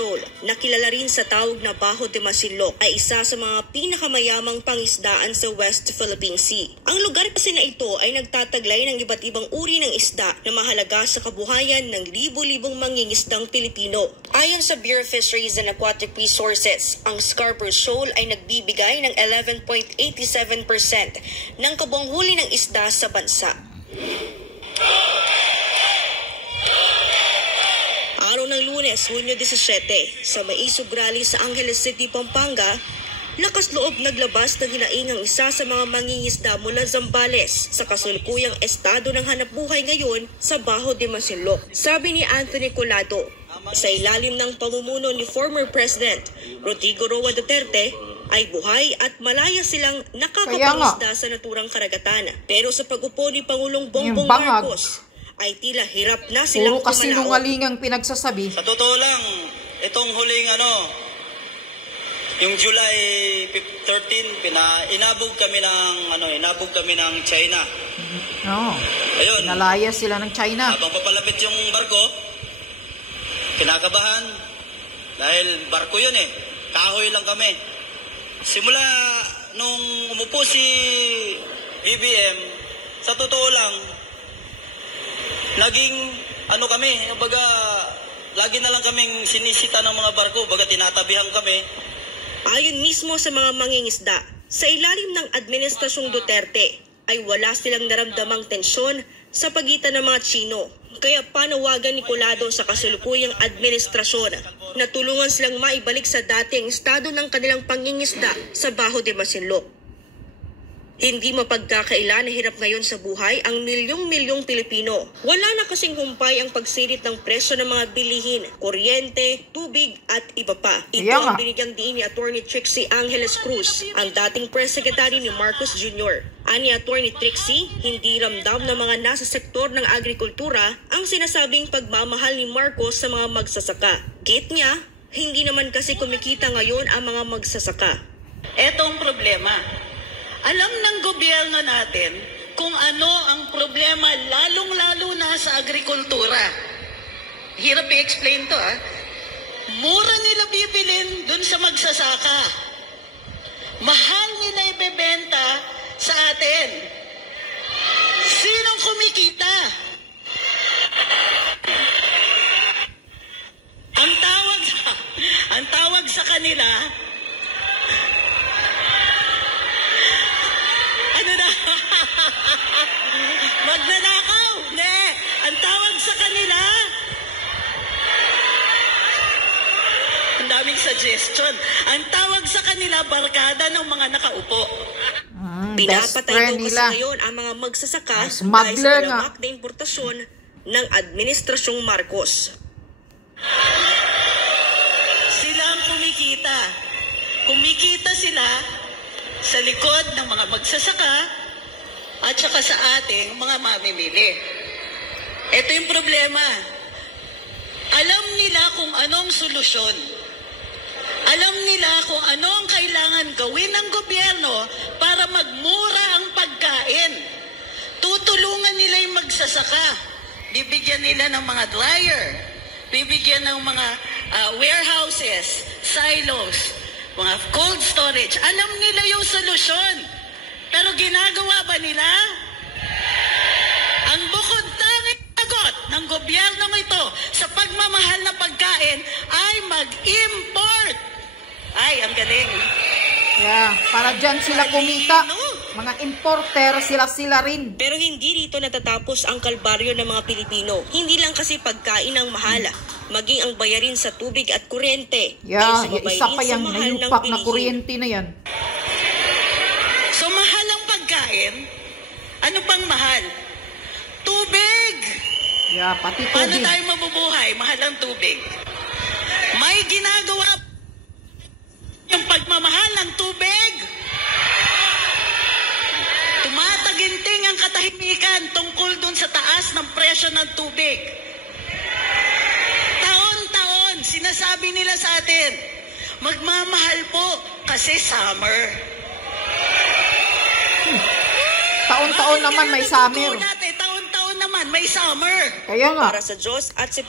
Shoal, na kilala rin sa tawag na Bajo de Masinloc, ay isa sa mga pinakamayamang pangisdaan sa West Philippine Sea. Ang lugar kasi na ito ay nagtataglay ng iba't ibang uri ng isda na mahalaga sa kabuhayan ng libo-libong mangingisdang Pilipino. Ayon sa Bureau of Fisheries and Aquatic Resources, ang Scarborough Shoal ay nagbibigay ng 11.87% ng kabuang huli ng isda sa bansa. Araw ng Lunes, Hunyo 17, sa Maisog Rally sa Angeles City, Pampanga, lakas loob naglabas ng hinaing ang isa sa mga mangingisda mula Zambales sa kasulukuyang estado ng hanapbuhay ngayon sa Bajo de Masinloc. Sabi ni Anthony Colado, sa ilalim ng pamumuno ni former President Rodrigo Roa Duterte, ay buhay at malaya silang nakakapangisda sa naturang karagatan. Pero sa pag-upo ni Pangulong Bongbong Marcos, ay tila hirap na silang puro kasi sinungalingang pinagsasabi. Sa totoo lang, itong huling yung July 13, inabog kami ng China. Ayun. Nalaya sila ng China. Habang papalapit yung barko, kinakabahan dahil barko yun kahoy lang kami. Simula nung umupo si BBM, sa totoo lang, naging baga lagi na lang kaming sinisita ng mga barko, baga tinatabihan kami. Ayon mismo sa mga mangingisda, sa ilalim ng Administrasyong Duterte ay wala silang naramdamang tensyon sa pagitan ng mga Chino. Kaya panawagan ni Colado sa kasulukuyang administrasyon na tulungan silang maibalik sa dating estado ng kanilang pangingisda sa Bajo de Masinloc. Hindi mapagkakaila na hirap ngayon sa buhay ang milyong-milyong Pilipino. Wala na kasing humpay ang pagsirit ng presyo ng mga bilihin, kuryente, tubig at iba pa. Ito ang binigyang diin ni Atty. Trixie Angeles Cruz, ang dating press secretary ni Marcos Jr. Ani Atty. Trixie, hindi ramdam ng mga nasa sektor ng agrikultura ang sinasabing pagmamahal ni Marcos sa mga magsasaka. Git niya, hindi naman kasi kumikita ngayon ang mga magsasaka. Etong problema. Alam ng gobyerno natin kung ano ang problema lalong-lalo na sa agrikultura. Hirap i-explain to Mura nila bibilin dun sa magsasaka. Mahal nila ibebenta sa atin. Sinong kumikita? Ang tawag sa kanila, magnanakaw. Ang tawag sa kanila, ang daming suggestion. Ang tawag sa kanila, barkada ng mga nakaupo. Pinapatay daw kasi ngayon ang mga magsasaka dahil sa alamak na importasyon ng Administrasyong Marcos. Sila ang kumikita. Kumikita sila sa likod ng mga magsasaka at saka sa ating mga mamimili. Ito yung problema. Alam nila kung anong solusyon. Alam nila kung ano ang kailangan gawin ng gobyerno para magmura ang pagkain. Tutulungan nila yung magsasaka. Bibigyan nila ng mga dryer. Bibigyan ng mga warehouses, silos, mga cold storage. Alam nila yung solusyon. Pero ginagawa ba nila? Ang bukod tanging sagot ng gobyernong ito sa pagmamahal na pagkain ay mag-import. Ay, ang galing. Para dyan sila kumita. Mga importer, sila rin. Pero hindi dito natatapos ang kalbaryo ng mga Pilipino. Hindi lang kasi pagkain ang mahal, maging ang bayarin sa tubig at kuryente. Isa pa yung nayupak na kuryente na yan. So mahal ang pagkain. Ano pang mahal? Tubig! Pati tubig. Paano tayo mabubuhay? Mahal ang tubig. May ginagawa yung pagmamahal ng tubig. Tumataginting ang katahimikan tungkol dun sa taas ng presyo ng tubig. Taon-taon, sinasabi nila sa atin, magmamahal po kasi summer. Taon-taon naman may summer. Taon-taon naman may summer. Kaya nga. Para sa Diyos at sa